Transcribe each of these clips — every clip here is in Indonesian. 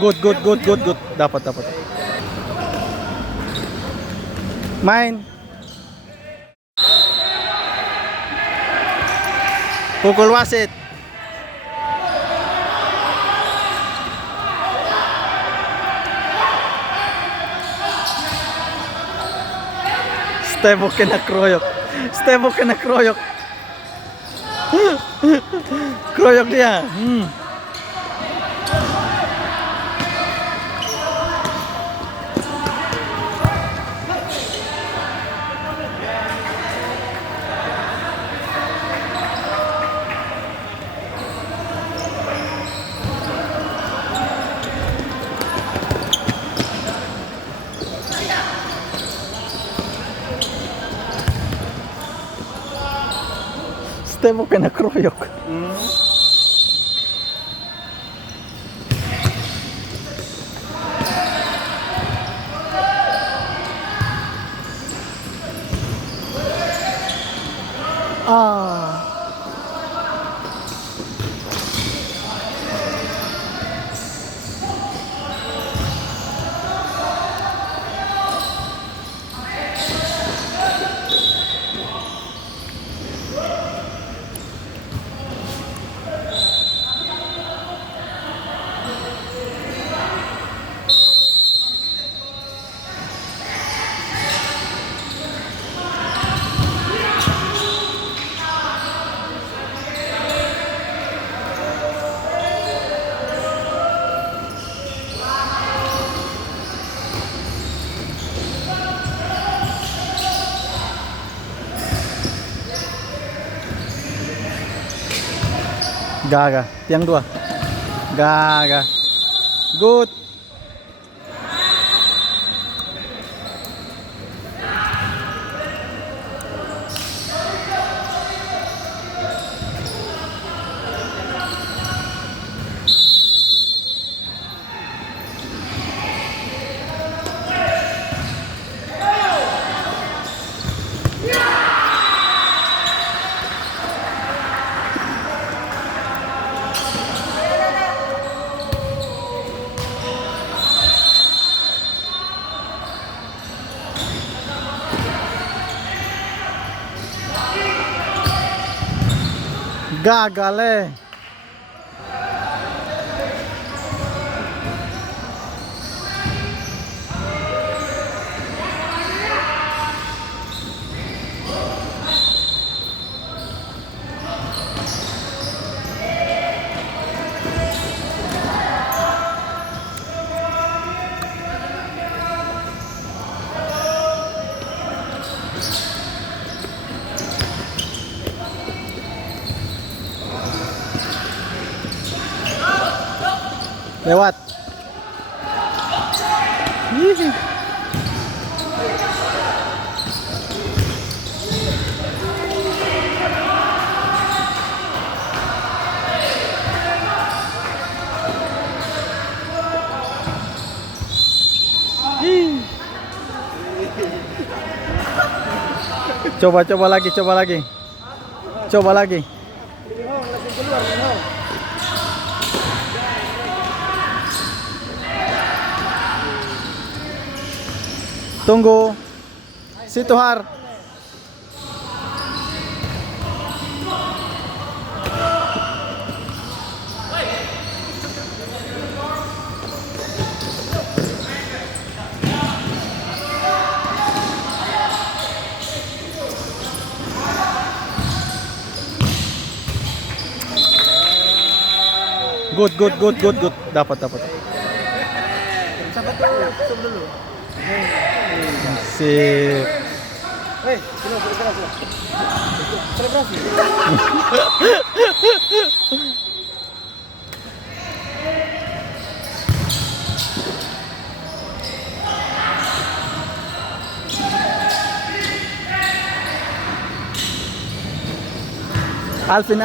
Good. Dapat. Main. Pukul wasit. Stevo kena kroyok. Kroyok dia. Stevo kena kroyok. Gaga, tiang dua. Gaga. Good. Gagal eh. Lewat. Hihi. Coba lagi. Tunggu. Situ Har. Good. Dapat. Sampai tuh dulu. Sip. Hei, selebrasi. Alvin.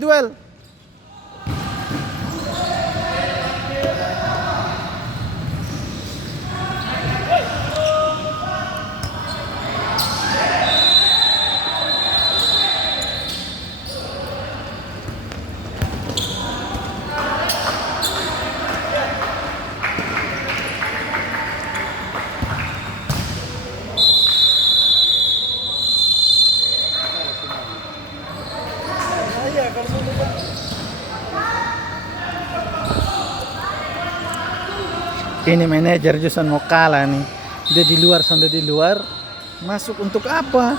Duel. Ini manajer Jusan mau kalah nih. Dia di luar, sudah di luar. Masuk untuk apa?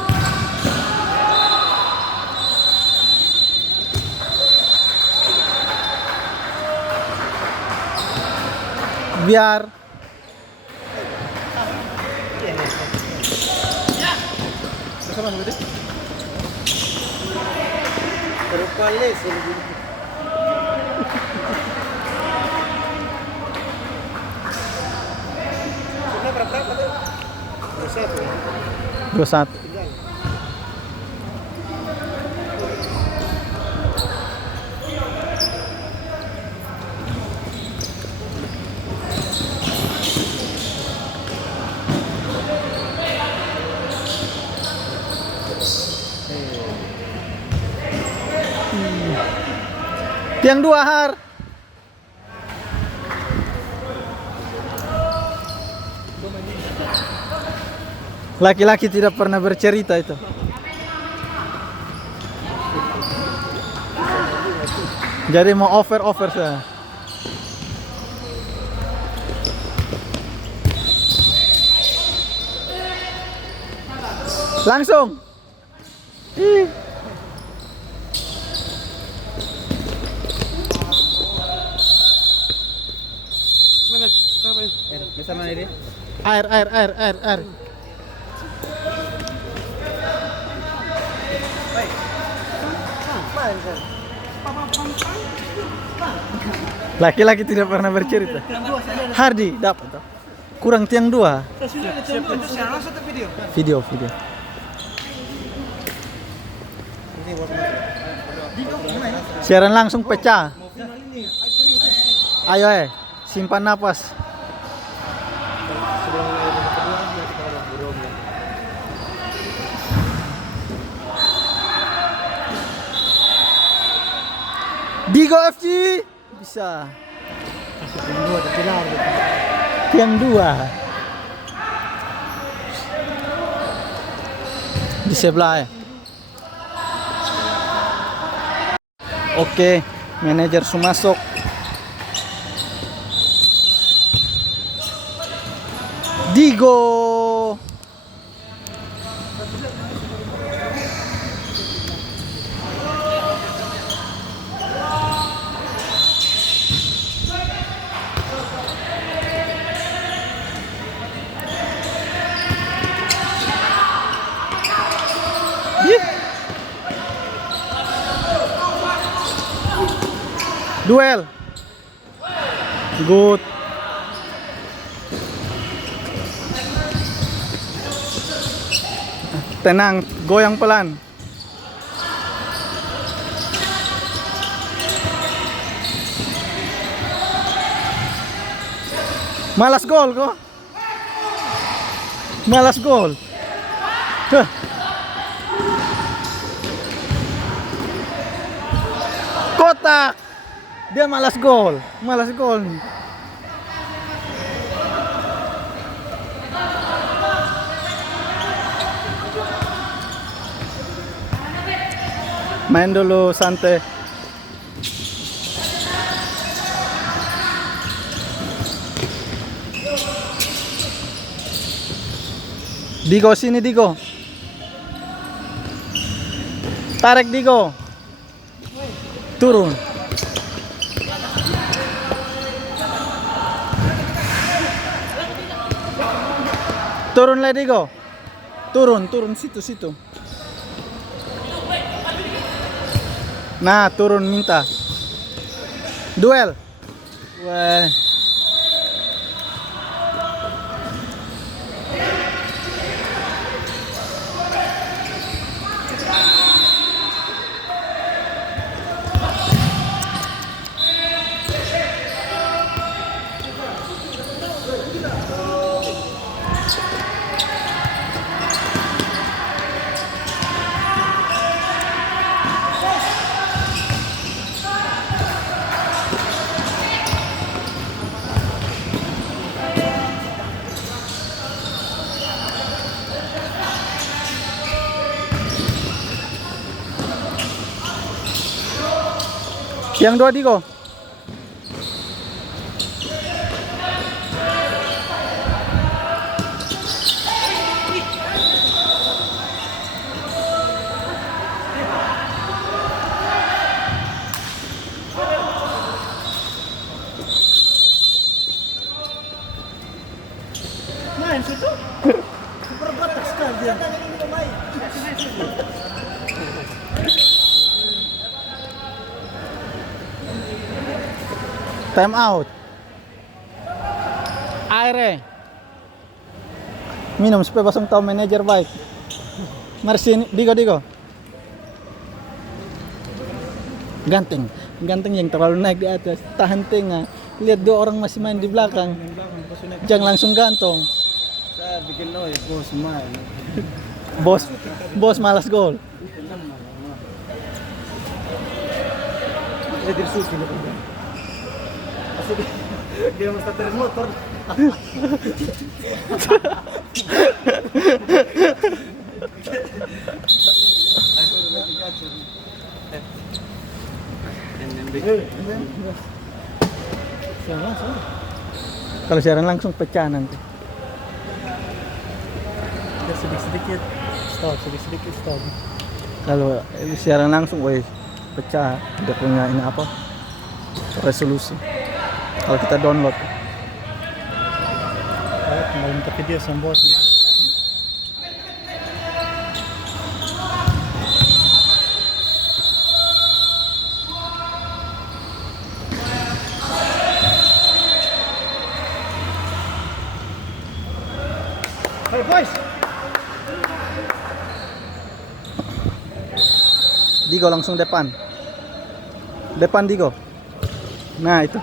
Biar Terupales. Sudah berapa tuh? 21. 21. Tiang 2 Har. Laki-laki tidak pernah bercerita itu. Jadi mau over saya. Langsung. Ih. Bisa mana ini? Air. Laki-laki tidak pernah bercerita. Hardi dapat toh. Kurang tiang 2. Sekarang satu video. Video. Siaran langsung pecah. Ayo simpan napas. Digo FC bisa. Tiang 2 di sebelah ya. Oke, manajer Sumasok. Digo. Duel. Good. Tenang, goyang pelan. Malas gol kok. Malas gol. Huh. Kotak. Dia malas gol nih. Main dulu santai. Digo sini Digo. Tarik Digo. Turun. Turun lah Digo. Turun situ. Nah, turun minta. Duel. Wah. Yang 2 Digo. Time out. Aire. Minum supaya pasang tahu manajer baik. Marsin, Digo. Ganteng yang terlalu naik di atas, tahan tengah. Lihat dua orang masih main di belakang. Jangan langsung gantong. Saya bikin noise, bos main. Bos malas gol. Dia tersusun. Asik. Dia mesti terus motor. Kalau siaran langsung pecah nanti. Sedikit stop. Kalau siaran langsung, woi, pecah. Tidak punya ini apa? Resolusi. Kalau kita download. Kembali ke video sama bos. Hey boys. Digo langsung depan. Depan Digo. Nah, itu.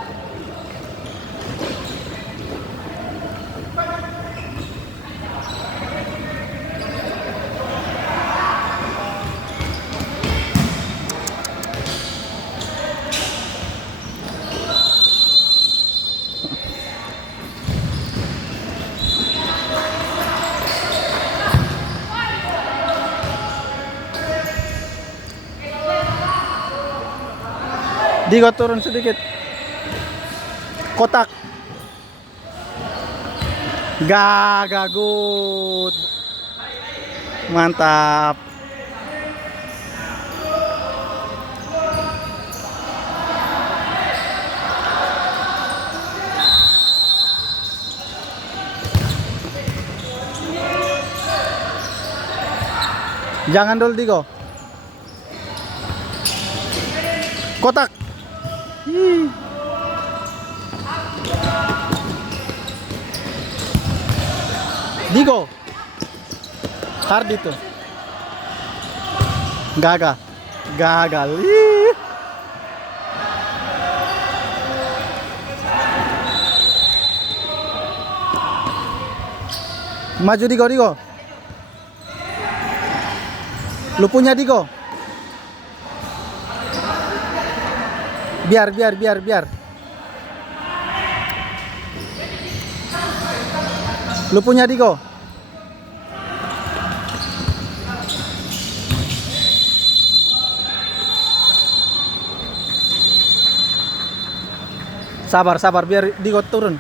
Digo turun sedikit. Kotak. Good. Mantap. Jangan dulu Digo. Kotak. Digo. Hard itu. Gagal. Maju Digo. Lu punya Digo. Biar. Lu punya Digo. Sabar biar Digo turun.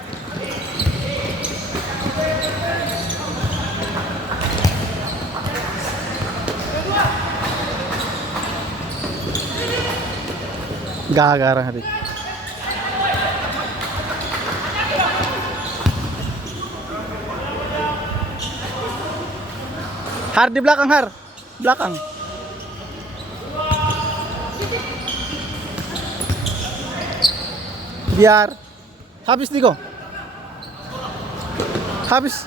Gagal hari. Har di belakang, belakang. Biar habis Digo. Habis.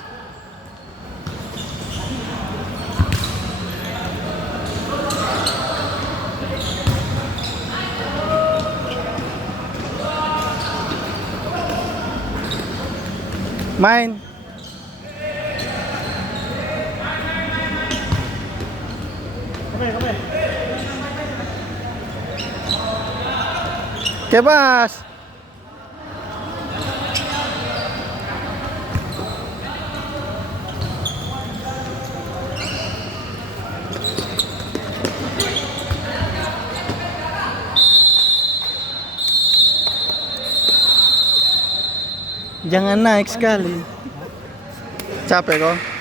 Main. Kebas. Jangan naik sekali. Capek kok.